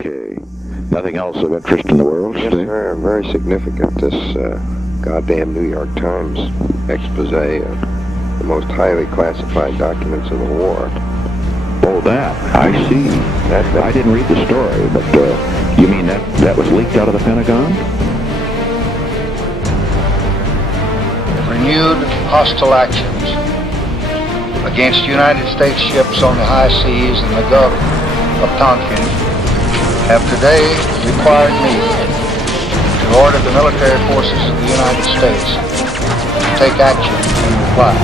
Okay. Nothing else of interest in the world? Yes, sir. Very significant. This goddamn New York Times expose of the most highly classified documents of the war. Oh, that. I see. I didn't read the story, but you mean that was leaked out of the Pentagon? Renewed hostile actions against United States ships on the high seas and the Gulf of Tonkin have today required me to order the military forces of the United States to take action in reply.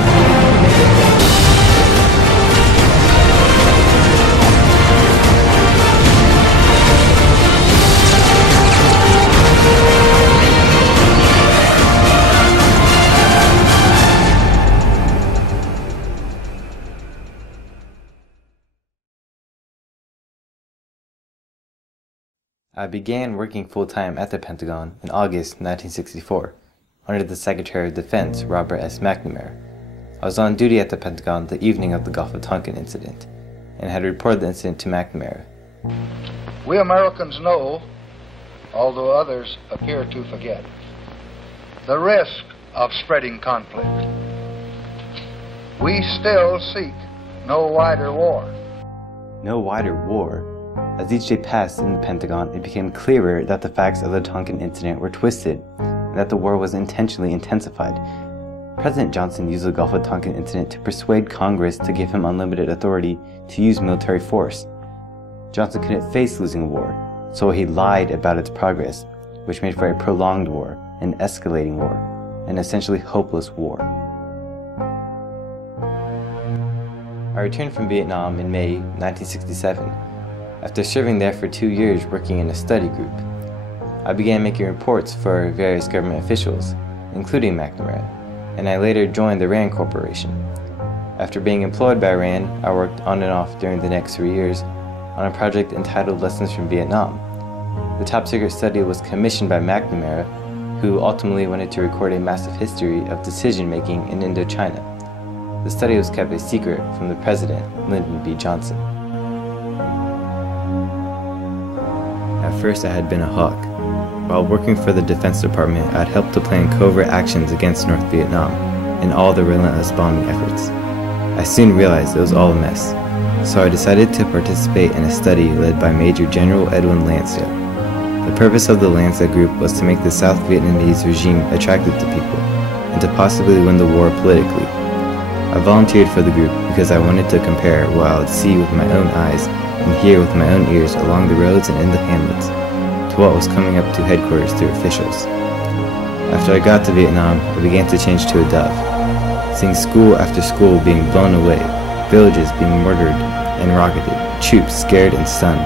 I began working full-time at the Pentagon in August 1964, under the Secretary of Defense, Robert S. McNamara. I was on duty at the Pentagon the evening of the Gulf of Tonkin incident, and had reported the incident to McNamara. We Americans know, although others appear to forget, the risk of spreading conflict. We still seek no wider war. No wider war? As each day passed in the Pentagon, it became clearer that the facts of the Tonkin incident were twisted, and that the war was intentionally intensified. President Johnson used the Gulf of Tonkin incident to persuade Congress to give him unlimited authority to use military force. Johnson couldn't face losing a war, so he lied about its progress, which made for a prolonged war, an escalating war, an essentially hopeless war. I returned from Vietnam in May 1967. After serving there for 2 years working in a study group, I began making reports for various government officials, including McNamara, and I later joined the RAND Corporation. After being employed by RAND, I worked on and off during the next 3 years on a project entitled Lessons from Vietnam. The top secret study was commissioned by McNamara, who ultimately wanted to record a massive history of decision-making in Indochina. The study was kept a secret from the President, Lyndon B. Johnson. At first I had been a hawk. While working for the Defense Department, I had helped to plan covert actions against North Vietnam and all the relentless bombing efforts. I soon realized it was all a mess, so I decided to participate in a study led by Major General Edwin Lansdale. The purpose of the Lansdale Group was to make the South Vietnamese regime attractive to people and to possibly win the war politically. I volunteered for the group because I wanted to compare what I would see with my own eyes and hear with my own ears along the roads and in the hamlets to what was coming up to headquarters through officials. After I got to Vietnam, I began to change to a dove, seeing school after school being blown away, villages being murdered and rocketed, troops scared and stunned.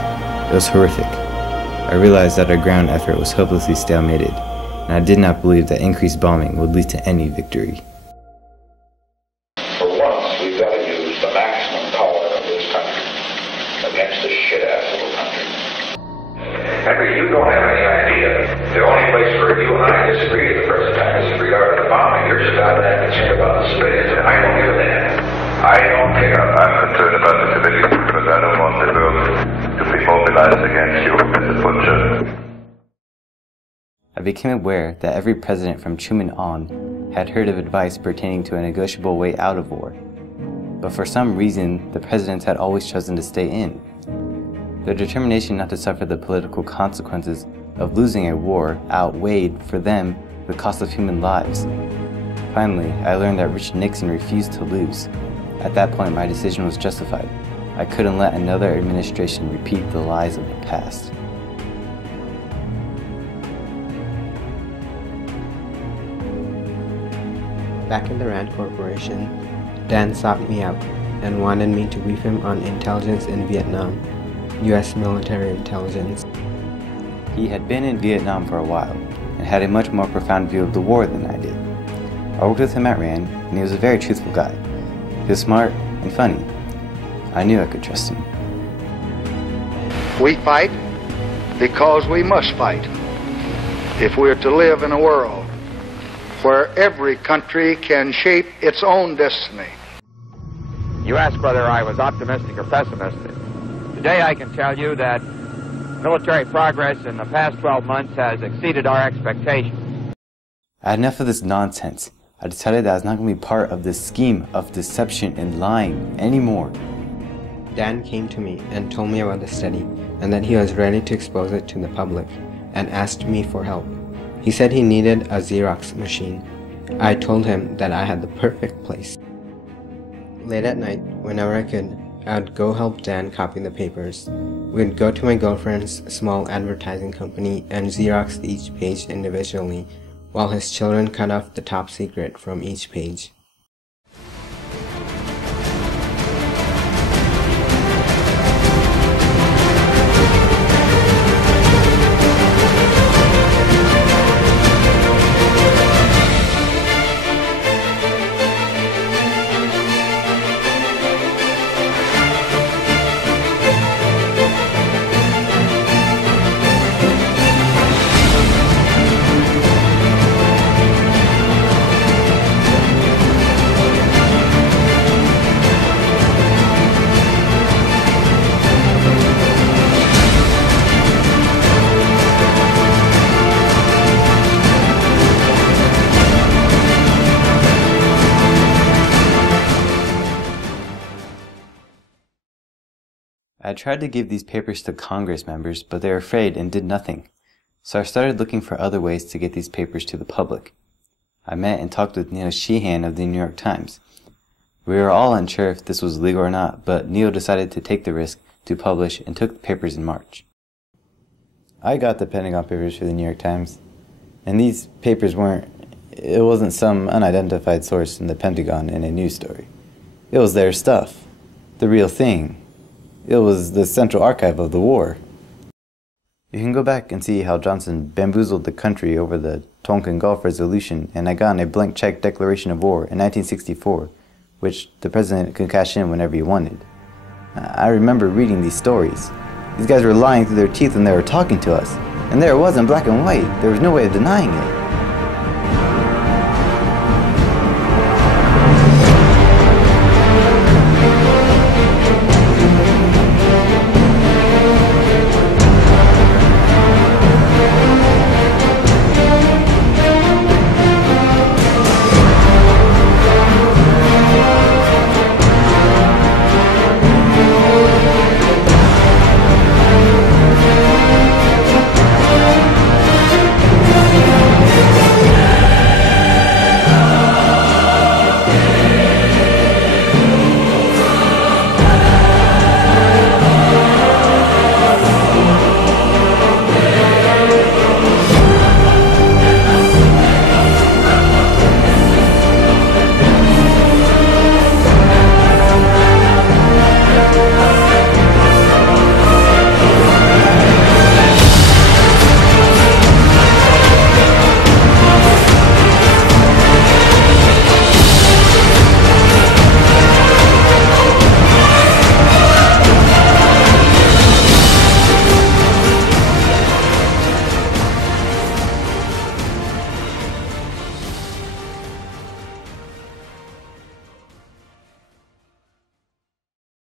It was horrific. I realized that our ground effort was hopelessly stalemated, and I did not believe that increased bombing would lead to any victory. For once, we've got to use the maximum power of this country against the shit-ass little country. Henry, you don't have any idea. The only place where you and I disagree at the present time is in regard to the bombing. You're just out there and think about the space, and I don't give a damn. I don't care. I'm concerned about the civilians because I don't want the world to be mobilized against you as a butcher. I became aware that every president from Truman on had heard of advice pertaining to a negotiable way out of war. But for some reason, the presidents had always chosen to stay in. Their determination not to suffer the political consequences of losing a war outweighed, for them, the cost of human lives. Finally, I learned that Richard Nixon refused to lose. At that point, my decision was justified. I couldn't let another administration repeat the lies of the past. Back in the RAND Corporation, Dan sought me out and wanted me to brief him on intelligence in Vietnam, U.S. military intelligence. He had been in Vietnam for a while and had a much more profound view of the war than I did. I worked with him at RAND, and he was a very truthful guy. He was smart and funny. I knew I could trust him. We fight because we must fight if we're to live in a world where every country can shape its own destiny. You asked whether I was optimistic or pessimistic. Today I can tell you that Military progress in the past 12 months has exceeded our expectations. I had enough of this nonsense. I decided that I was not going to be part of this scheme of deception and lying anymore. Dan came to me and told me about the study and that he was ready to expose it to the public and asked me for help. He said he needed a Xerox machine. I told him that I had the perfect place. Late at night, whenever I could, I would go help Dan copy the papers. We'd go to my girlfriend's small advertising company and Xerox each page individually, while his children cut off the top secret from each page. I tried to give these papers to Congress members, but they were afraid and did nothing. So I started looking for other ways to get these papers to the public. I met and talked with Neil Sheehan of the New York Times. We were all unsure if this was legal or not, but Neil decided to take the risk to publish and took the papers in March. I got the Pentagon Papers for the New York Times, and these papers wasn't some unidentified source in the Pentagon in a news story. It was their stuff, the real thing. It was the central archive of the war. You can go back and see how Johnson bamboozled the country over the Tonkin Gulf Resolution and Again a blank check declaration of war in 1964, which the president could cash in whenever he wanted. I remember reading these stories. These guys were lying through their teeth when they were talking to us, and there it was in black and white. There was no way of denying it.